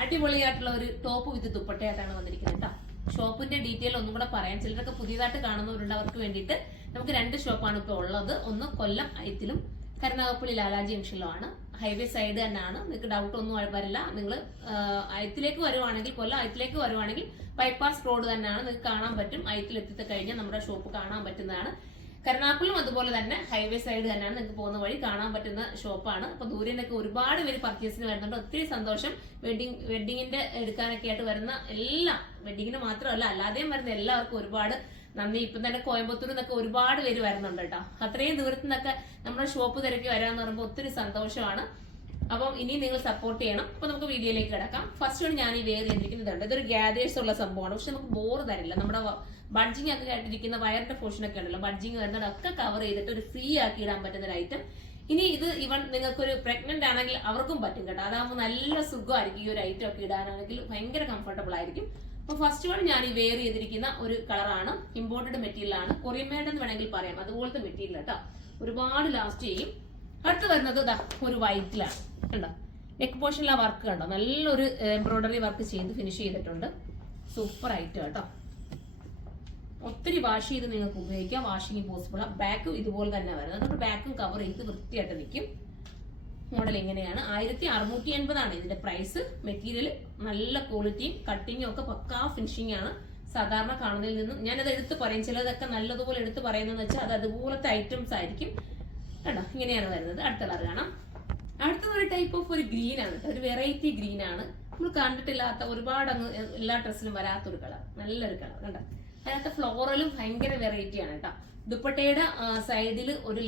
അടിപൊളിയായിട്ടുള്ള ഒരു ടോപ്പ് വിത്ത് ദുപ്പട്ടയായിട്ടാണ് വന്നിരിക്കുന്നത് കേട്ടോ. ഷോപ്പിന്റെ ഡീറ്റെയിൽ ഒന്നും കൂടെ പറയാം. ചിലരൊക്കെ പുതിയതായിട്ട് കാണുന്നവരുണ്ട്, അവർക്ക് വേണ്ടിയിട്ട് നമുക്ക് 2 ഷോപ്പാണ് ഇപ്പോൾ ഉള്ളത്. ഒന്ന് കൊല്ലം ഐത്തിലും കരുനാഗപ്പള്ളി ലാലാജി ജംഗ്ഷനിലുമാണ്. ഹൈവേ സൈഡ് തന്നെയാണ്, നിങ്ങൾക്ക് ഡൗട്ട് ഒന്നും വരില്ല. നിങ്ങൾ ഐത്തിലേക്ക് വരുവാണെങ്കിൽ, കൊല്ലം ഐത്തിലേക്ക് വരുവാണെങ്കിൽ ബൈപ്പാസ് റോഡ് തന്നെയാണ്, നിങ്ങൾക്ക് കാണാൻ പറ്റും. ഐത്തിൽ എത്തി കഴിഞ്ഞാൽ നമ്മുടെ ഷോപ്പ് കാണാൻ പറ്റുന്നതാണ്. കരുനാഗപ്പള്ളിയും അതുപോലെ തന്നെ ഹൈവേ സൈഡ് തന്നെയാണ്, നിങ്ങൾക്ക് പോകുന്ന വഴി കാണാൻ പറ്റുന്ന ഷോപ്പാണ്. അപ്പൊ ദൂരെ നിന്നൊക്കെ ഒരുപാട് പേര് പർച്ചേസിന് വരുന്നുണ്ട്. ഒത്തിരി സന്തോഷം. വെഡിങ്ങിന്റെ എടുക്കാനൊക്കെ ആയിട്ട് വരുന്ന എല്ലാം, വെഡിങ്ങിന് മാത്രമല്ല അല്ലാതെയും വരുന്ന എല്ലാവർക്കും ഒരുപാട് നന്ദി. ഇപ്പം തന്നെ കോയമ്പത്തൂരിൽ നിന്നൊക്കെ ഒരുപാട് പേര് വരുന്നുണ്ട് കേട്ടോ. അത്രയും ദൂരത്തു നിന്നൊക്കെ നമ്മുടെ ഷോപ്പ് തിരക്കി വരാന്ന് പറയുമ്പോൾ ഒത്തിരി സന്തോഷമാണ്. അപ്പം ഇനി നിങ്ങൾ സപ്പോർട്ട് ചെയ്യണം. അപ്പൊ നമുക്ക് വീഡിയോയിലേക്ക് കിടക്കാം. ഫസ്റ്റ് വൺ ഞാൻ ഈ വെയർ ചെയ്തിരിക്കുന്നുണ്ട്. ഇതൊരു ഗ്യാദേഴ്സ് ഉള്ള സംഭവമാണ്, പക്ഷെ നമുക്ക് ബോർ തരില്ല. നമ്മുടെ ബഡ്ജിങ് ഒക്കെ ആയിട്ടിരിക്കുന്ന വയറിന്റെ പോർഷൻ ഒക്കെ ഉണ്ടല്ലോ, ബഡ്ജിങ് വരുന്നതൊക്കെ കവർ ചെയ്തിട്ട് ഒരു ഫ്രീ ആക്കി ഇടാൻ പറ്റുന്ന ഒരു ഐറ്റം. ഇനി ഇത് ഇവൺ നിങ്ങൾക്കൊരു പ്രഗ്നന്റ് ആണെങ്കിൽ അവർക്കും പറ്റും കേട്ടോ. അതാകുമ്പോൾ നല്ല സുഖമായിരിക്കും. ഈ ഒരു ഐറ്റം ഒക്കെ ഇടാനാണെങ്കിൽ ഭയങ്കര കംഫർട്ടബിൾ ആയിരിക്കും. അപ്പൊ ഫസ്റ്റ് വൺ ഞാൻ ഈ വെയർ ചെയ്തിരിക്കുന്ന ഒരു കളറാണ്. ഇമ്പോർട്ടഡ് മെറ്റീരിയൽ ആണ്, കൊറിയൻ മെയ്ഡ് എന്ന് വേണമെങ്കിൽ പറയാം. അതുപോലത്തെ മെറ്റീരിയൽ കേട്ടോ, ഒരുപാട് ലാസ്റ്റ് ചെയ്യും. അടുത്ത് വരുന്നത് ഇതാ ഒരു വൈറ്റിലാണ് കണ്ടോ. നെക്ക് പോർഷനിലെ വർക്ക് കണ്ടോ, നല്ലൊരു എംബ്രോയിഡറി വർക്ക് ചെയ്ത് ഫിനിഷ് ചെയ്തിട്ടുണ്ട്. സൂപ്പർ ഐറ്റം കേട്ടോ. ഒത്തിരി വാഷ് ചെയ്ത് നിങ്ങൾക്ക് ഉപയോഗിക്കാം, വാഷിംഗ് പോസിബിൾ. ബാക്കും ഇതുപോലെ തന്നെ വരുന്നത്, അതുകൊണ്ട് ബാക്കും കവർ ചെയ്ത് വൃത്തിയായിട്ട് നിൽക്കും. മോഡൽ ഇങ്ങനെയാണ്. 1680 ഇതിന്റെ പ്രൈസ്. മെറ്റീരിയൽ നല്ല ക്വാളിറ്റിയും കട്ടിങ്ങും ഒക്കെ പക്കാ ഫിനിഷിംഗ് ആണ്. സാധാരണ കാണുന്നതിൽ നിന്നും ഞാനത് എടുത്ത് പറയും, ചിലതൊക്കെ നല്ലതുപോലെ എടുത്ത് പറയുന്നതെന്ന് വെച്ചാൽ അത് അതുപോലത്തെ ഐറ്റംസ് ആയിരിക്കും കേട്ടോ. ഇങ്ങനെയാണ് വരുന്നത്. അടുത്ത കളർ കാണാം. അടുത്തത് ഒരു ടൈപ്പ് ഓഫ് ഒരു ഗ്രീൻ ആണ് കേട്ടോ, ഒരു വെറൈറ്റി ഗ്രീൻ ആണ്. നമ്മൾ കണ്ടിട്ടില്ലാത്ത, ഒരുപാട് അങ്ങ് എല്ലാ ഡ്രസ്സിലും വരാത്തൊരു കളർ, നല്ലൊരു കളർ കണ്ടോ. അതിനകത്ത് ഫ്ലോറലും ഭയങ്കര വെറൈറ്റി ആണ് കേട്ടോ. ദുപ്പട്ടയുടെ സൈഡിൽ ഒരു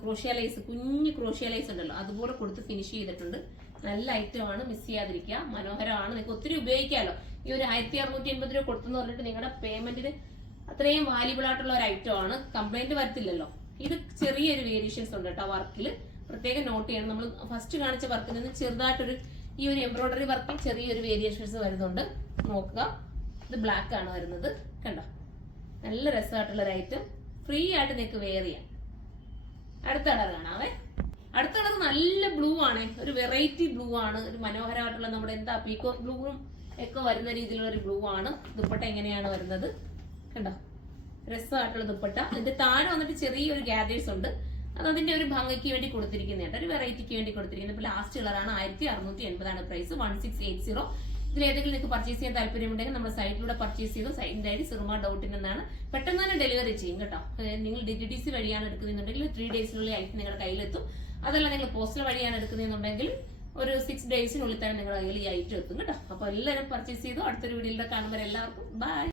ക്രോഷ്യ ലൈസ്, കുഞ്ഞു ക്രോഷ്യ ലൈസ് ഉണ്ടല്ലോ, അതുപോലെ കൊടുത്ത് ഫിനിഷ് ചെയ്തിട്ടുണ്ട്. നല്ല ഐറ്റം ആണ്, മിസ് ചെയ്യാതിരിക്കുക. മനോഹരമാണ്, നിങ്ങൾക്ക് ഒത്തിരി ഉപയോഗിക്കാമല്ലോ. ഈ ഒരു 1680 രൂപ കൊടുത്തെന്ന് പറഞ്ഞിട്ട് നിങ്ങളുടെ പേയ്മെന്റിന് അത്രയും വാല്യുബിൾ ആയിട്ടുള്ള ഒരു ഐറ്റം ആണ്. കംപ്ലൈന്റ് വരത്തില്ലല്ലോ. ഇത് ചെറിയൊരു വേരിയേഷൻസ് ഉണ്ട് കേട്ടോ വർക്കിൽ, പ്രത്യേകം നോട്ട് ചെയ്യണം. നമ്മൾ ഫസ്റ്റ് കാണിച്ച വർക്കിൽ നിന്ന് ചെറുതായിട്ടൊരു ഈ ഒരു എംബ്രോയിഡറി വർക്കിൽ ചെറിയൊരു വേരിയേഷൻസ് വരുന്നുണ്ട്, നോക്കുക. ഇത് ബ്ലാക്ക് ആണ് വരുന്നത് കണ്ടോ. നല്ല രസമായിട്ടുള്ള ഒരു ഐറ്റം, ഫ്രീ ആയിട്ട് നിങ്ങൾക്ക് വെയർ ചെയ്യാം. അടുത്ത കളർ കാണാവേ. അടുത്ത കളർ നല്ല ബ്ലൂ ആണ്, ഒരു വെറൈറ്റി ബ്ലൂ ആണ്. ഒരു മനോഹരമായിട്ടുള്ള നമ്മുടെ എന്താ പീക്കോക്ക് ബ്ലൂവും ഒക്കെ വരുന്ന രീതിയിലുള്ള ഒരു ബ്ലൂ ആണ്. ദുപ്പട്ട എങ്ങനെയാണ് വരുന്നത് കണ്ടോ, രസമായിട്ടുള്ള ദുപ്പട്ട. അതിന്റെ താഴെ വന്നിട്ട് ചെറിയൊരു ഗ്യാദേഴ്സ് ഉണ്ട്, അത് അതിന്റെ ഒരു ഭംഗിക്ക് വേണ്ടി കൊടുത്തിരിക്കുന്നതാണ്, ഒരു വെറൈറ്റിക്ക് വേണ്ടി കൊടുത്തിരിക്കുന്നത്. ഇപ്പൊ ലാസ്റ്റ് കളറാണ്. 1680 പ്രൈസ്. 1680. ഇതിൽ ഏതെങ്കിലും നിങ്ങൾക്ക് പർച്ചേസ് ചെയ്യാൻ താല്പര്യമുണ്ടെങ്കിൽ നമ്മുടെ സൈറ്റിലൂടെ പർച്ചേസ് ചെയ്തു. സൈറ്റിന്റെ ഐഡി സിറുമ.in എന്നാണ്. പെട്ടെന്ന് തന്നെ ഡെലിവറി ചെയ്യും കേട്ടോ. നിങ്ങൾ DTDC വഴിയാണ് എടുക്കുന്നുണ്ടെങ്കിൽ 3 ഡേയ്സിനുള്ളിൽ ഐറ്റം നിങ്ങളുടെ കയ്യിലെത്തും. അതല്ല നിങ്ങൾ പോസ്റ്റൽ വഴിയാണ് എടുക്കുന്നതെന്നുണ്ടെങ്കിൽ ഒരു 6 ഡേയ്സിനുള്ളിൽ തന്നെ നിങ്ങളുടെ കയ്യിൽ ഈ ഐറ്റം എത്തും കേട്ടോ. അപ്പൊ എല്ലാവരും പർച്ചേസ് ചെയ്തു. അടുത്തൊരു വീഡിയോയിലൂടെ കാണുമ്പോൾ എല്ലാവർക്കും ബൈ.